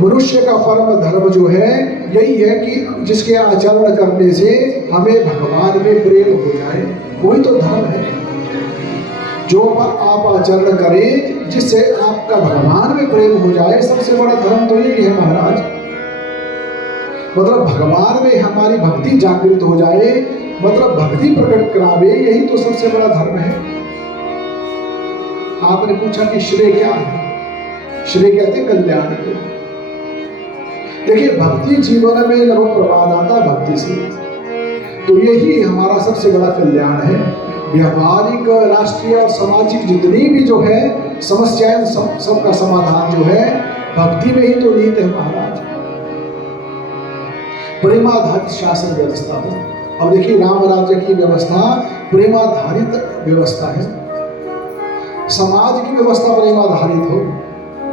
मनुष्य का परम धर्म जो है यही है कि जिसके आचरण करने से हमें भगवान में प्रेम हो जाए, वही तो धर्म है। जो आप आचरण करें जिससे आपका भगवान में प्रेम हो जाए, सबसे बड़ा धर्म तो यही है महाराज। मतलब भगवान में हमारी भक्ति जागृत हो जाए, मतलब भक्ति प्रकट करावे, यही तो सबसे बड़ा धर्म है। आपने पूछा कि श्रेय क्या है? श्रेय कहते कल्याण को। देखिए भक्ति जीवन में नव प्रवाद आता भक्ति से, तो यही हमारा सबसे बड़ा कल्याण है। व्यावहारिक, राष्ट्रीय और सामाजिक जितनी भी जो है समस्याएं, सबका समाधान जो है भक्ति में ही तो निहित है महाराज। प्रेमाधारित शासन व्यवस्था हो। अब देखिए राम राज्य की व्यवस्था प्रेमाधारित व्यवस्था है। समाज की व्यवस्था प्रेमाधारित हो,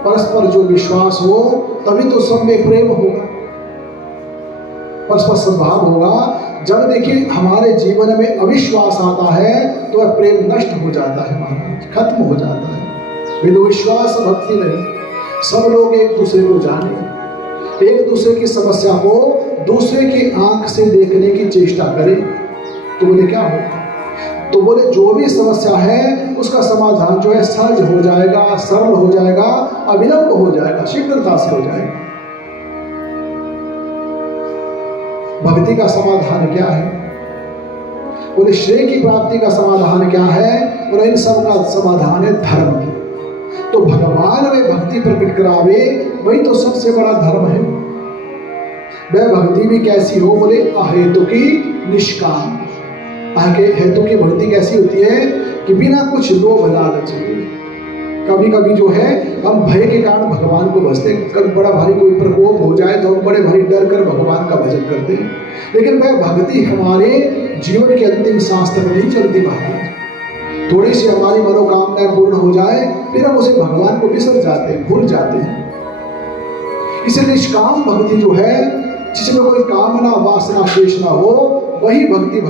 परस्पर जो विश्वास हो तभी तो सब में प्रेम होगा, परस्पर सद्भाव होगा। जब देखिए हमारे जीवन में अविश्वास आता है तो वह प्रेम नष्ट हो जाता है महाराज, खत्म हो जाता है। बिना विश्वास भक्ति नहीं। सब लोग एक दूसरे को जाने, एक दूसरे की समस्या को दूसरे की आंख से देखने की चेष्टा करें, तो बोले क्या होगा? तो बोले जो भी समस्या है उसका समाधान जो है सहज हो जाएगा, सरल हो जाएगा, अविलंब हो जाएगा, शीघ्रता से हो जाएगा। भक्ति का समाधान क्या है? बोले श्रेय की प्राप्ति का समाधान क्या है? और इन सब का समाधान है धर्म की। तो भगवान में भक्ति प्रकट करावे, वही तो सबसे बड़ा धर्म है। वह भक्ति भी कैसी हो? बोले अहेतु की निष्काम। हेतु की भक्ति कैसी होती है कि बिना कुछ लोभ लालच के। कभी कभी जो है हम भय के कारण भगवान को भजते हैं। कभी बड़ा भारी कोई प्रकोप हो जाए तो हम बड़े भारी डर कर भगवान का भजन करते हैं, लेकिन वह भक्ति हमारे जीवन के अंतिम सांस तक नहीं चलती महाराज। थोड़ी सी हमारी मनोकामनाएं पूर्ण हो जाए फिर हम उसे भगवान को बिसर जाते हैं, भूल जाते हैं। इसे निष्काम भक्ति जो है, जिसमें कोई कामना वासना शेष ना हो, वही भक्ति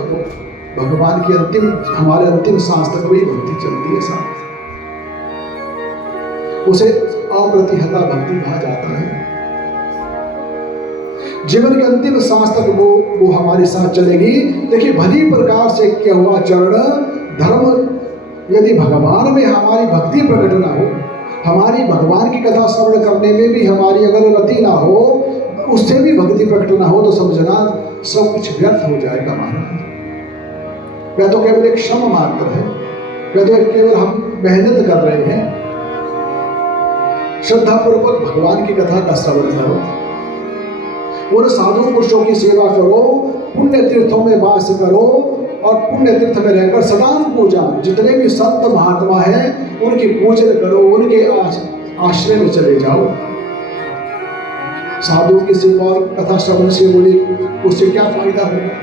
भगवान की अंतिम, हमारे अंतिम सांस तक वही भक्ति चलती है साथ। उसे अप्रतिहता भक्ति कहा जाता है। जीवन के अंतिम सांस तक वो हमारे साथ चलेगी। देखिए भली प्रकार से किया हुआ चरण धर्म यदि भगवान में हमारी भक्ति प्रकट ना हो, हमारी भगवान की कथा श्रवण करने में भी हमारी अगर रति ना हो, उससे भी भक्ति प्रकट ना हो, तो समझना सब कुछ व्यर्थ हो जाएगा महाराज। वह तो केवल एक श्रम मात्र है, वह तो केवल हम मेहनत कर रहे हैं। श्रद्धा पूर्वक भगवान की कथा का श्रवण करो, उन साधु पुरुषों की सेवा करो, पुण्य तीर्थों में वास करो और पुण्य तीर्थ में रहकर सदान पूजा, जितने भी संत महात्मा हैं उनकी पूजन करो, उनके आश्रय में चले जाओ। साधु की सेवा और कथा श्रवण से बोले उससे क्या फायदा होगा?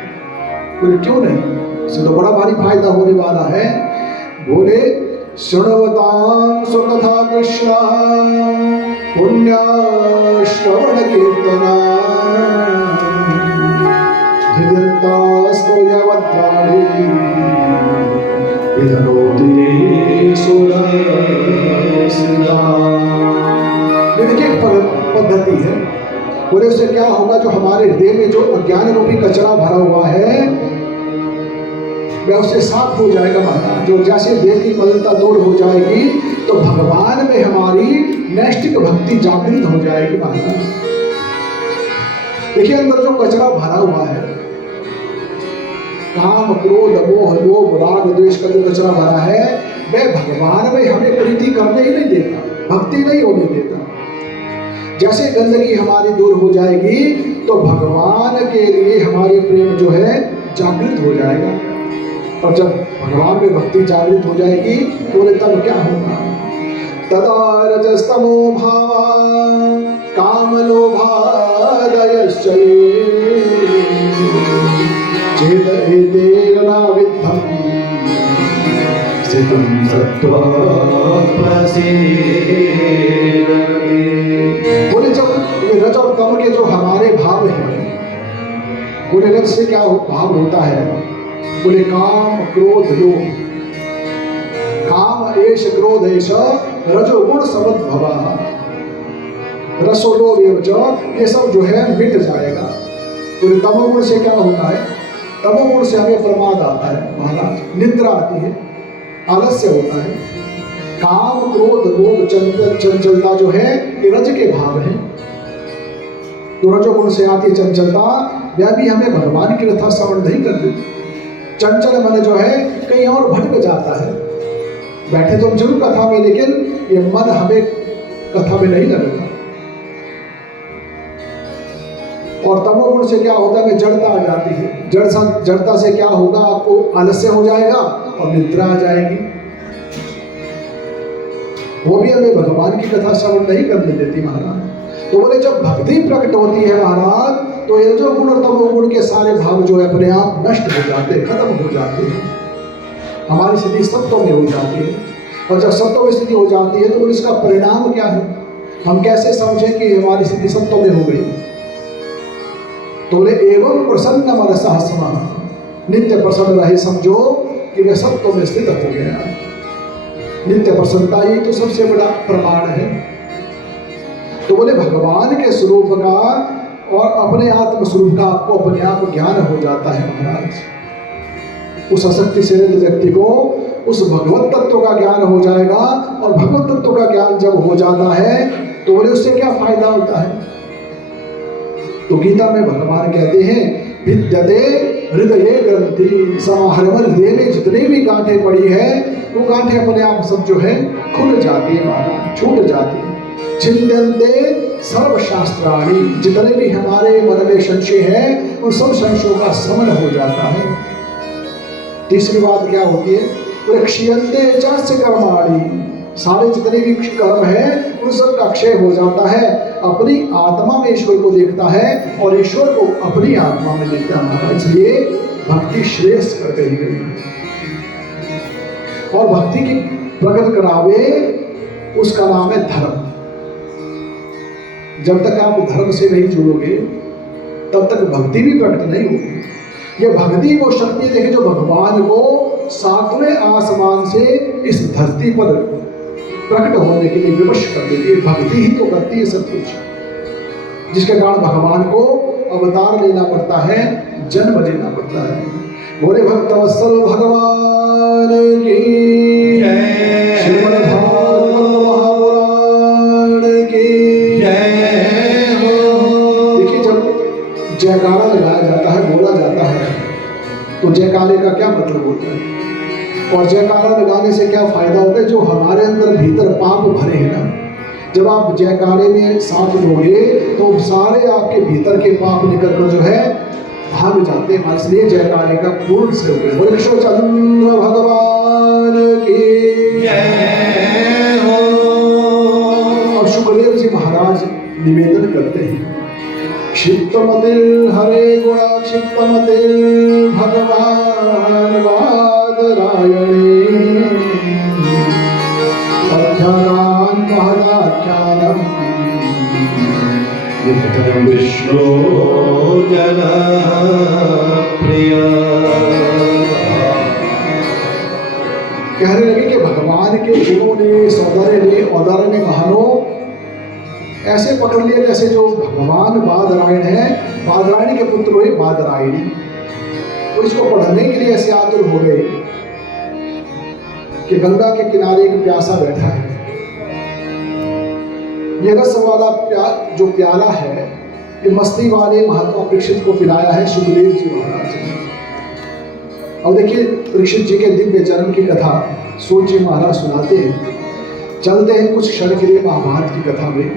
बोले क्यों नहीं, उससे तो बड़ा भारी फायदा होने वाला है। बोले शृण्वतां स्वकथा कृष्ण पुण्य श्रवण कीर्तना धृतास्तो यवद्वाणी विधनोति सुरसिदा। ये देखिए एक पद्धति है। बोले उससे क्या होगा? जो हमारे हृदय में जो अज्ञान रूपी कचरा भरा हुआ है वह उससे साफ हो जाएगा महाराज। जो जैसे देह की मलिनता दूर हो जाएगी तो भगवान में हमारी नैष्ठिक भक्ति जागृत हो जाएगी महाराज। देखिए अंदर जो कचरा भरा हुआ है, काम क्रोध मोह लोभ राग द्वेष का जो कचरा भरा है, वह भगवान में हमें प्रीति करने ही नहीं देता, भक्ति नहीं होने देता। जैसे गंदगी हमारी दूर हो जाएगी तो भगवान के लिए हमारे प्रेम जो है जागृत हो जाएगा। और जब भगवान में भक्ति जागृत हो जाएगी तो तब क्या होगा? तदा रजस्तमो भावा काम लोभादयश्च चेदेन विद्धं स्थितं सत्त्वा प्रसीदति। बोले जब रज और तम के जो हमारे भाव हैं, बोले रज से क्या भाव होता है? बोले काम क्रोध लोभ। काम एष क्रोध एष रजोगुण समुद्भव। रसोलोभ ये सब जो है मिट जाएगा। तो तमोगुण से क्या होता है? तमोगुण से हमें प्रमाद आता है महाराज, निद्रा आती है, आलस्य होता है, काम क्रोध लोभ चंचलता जो है ये रज के भाव है। तो रजोगुण से आती है चंचलता, वह भी हमें भगवान की कथा श्रवण नहीं कर देती। चंचल मन जो है कहीं और भटक जाता है। बैठे तो हम जरूर कथा में, लेकिन ये मन हमें कथा में नहीं लगेगा। और तमोगुण से क्या होता है कि जड़ता आ जाती है। जड़ता से क्या होगा? आपको आलस्य हो जाएगा और निद्रा आ जाएगी। वो भी हमें भगवान की कथा श्रवण नहीं करने देती महाराज। तो बोले जब भक्ति प्रकट होती है महाराज, तो ये जो गुण और तमोगुण के सारे भाव जो है अपने आप नष्ट हो जाते हैं, खत्म हो जाते हैं। हमारी स्थिति सत्व में हो जाती है। और जब सत्व में स्थिति हो जाती है तो इसका परिणाम क्या है? हम कैसे समझें कि हमारी स्थिति सत्व में हो गई? तो बोले एवं प्रसन्न मनसा स्मः, नित्य प्रसन्न रहे, समझो कि मैं सत्व में स्थित हो गया। नित्य प्रसन्नता ही तो सबसे बड़ा प्रमाण है। तो बोले भगवान के स्वरूप का और अपने आत्म स्वरूप का आपको अपने आप ज्ञान हो जाता है महाराज। उस अशक्ति से व्यक्ति को उस भगवत तत्व का ज्ञान हो जाएगा। और भगवत तत्व का ज्ञान जब हो जाता है तो बोले उससे क्या फायदा होता है? तो गीता में भगवान कहते हैं विद्यते हृदये ग्रंथि समाहरमल हृदय में जितने भी गांठें पड़ी है वो गांठें अपने आप सब जो है खुल जाती है महाराज, छूट जाती है। छिंदन्ते सर्वशास्त्राणि, जितने भी हमारे मन में संशय है उन सब संशयों का शमन हो जाता है। तीसरी बात क्या होती है? क्षीयन्ते चास्य कर्माणि, सारे जितने भी कर्म है उन सब का क्षय हो जाता है। अपनी आत्मा में ईश्वर को देखता है और ईश्वर को अपनी आत्मा में देखता है। इसलिए भक्ति श्रेष्ठ कर कही गई। और भक्ति की प्रकट करावे उसका नाम है धर्म। जब तक आप धर्म से नहीं जुड़ोगे तब तक भक्ति भी प्रकट नहीं होगी। ये भक्ति वो शक्ति देखे जो भगवान को सातवें आसमान से इस धरती पर प्रकट होने के लिए विवश कर देती है। भक्ति ही तो करती है सब कुछ, जिसके कारण भगवान को अवतार लेना पड़ता है, जन्म लेना पड़ता है। बोले भक्तवत्सल भगवान की जय, श्रीमद् भागवत महापुराण की जय हो। देखिए जब जयकारा लगाया जाता है, बोला जाता है, तो जयकारे का क्या मतलब होता है और जयकारा लगाने से क्या फायदा होता है? जो हमारे अंदर भीतर पाप भरे हैं ना, जब आप जयकारे में साथ दोगे तो सारे आपके भीतर के पाप निकल कर जो है भाग जाते हैं। इसलिए जयकारे का पूर्ण से बोले कृष्णचंद्र भगवान की जय हो। और सुखदेव जी महाराज निवेदन करते हैं क्षिप्तमतिल हरे गुणा क्षिप्तमतिल भगवान वादरायणे अध्यात्म महदाख्यानम् विष्णु जन प्रिय। कहने लगे कि भगवान के गुणों ने, सौंदर्य ने, औदार्य ने महानो ऐसे पकड़ लिया जैसे जो भगवान बादरायण है, बादरायणी के पुत्र हुए बादरायणी। तो इसको पढ़ने के लिए ऐसे आतुर हो गए कि गंगा के किनारे एक प्यासा बैठा है। ये रस वाला जो प्याला है ये मस्ती वाले महात्मा परीक्षित को पिलाया है सुखदेव जी महाराज ने। और देखिए परीक्षित जी के दिव्य जन्म की कथा सूत जी महाराज सुनाते हैं। चलते हैं कुछ क्षण के लिए महाभारत की कथा में।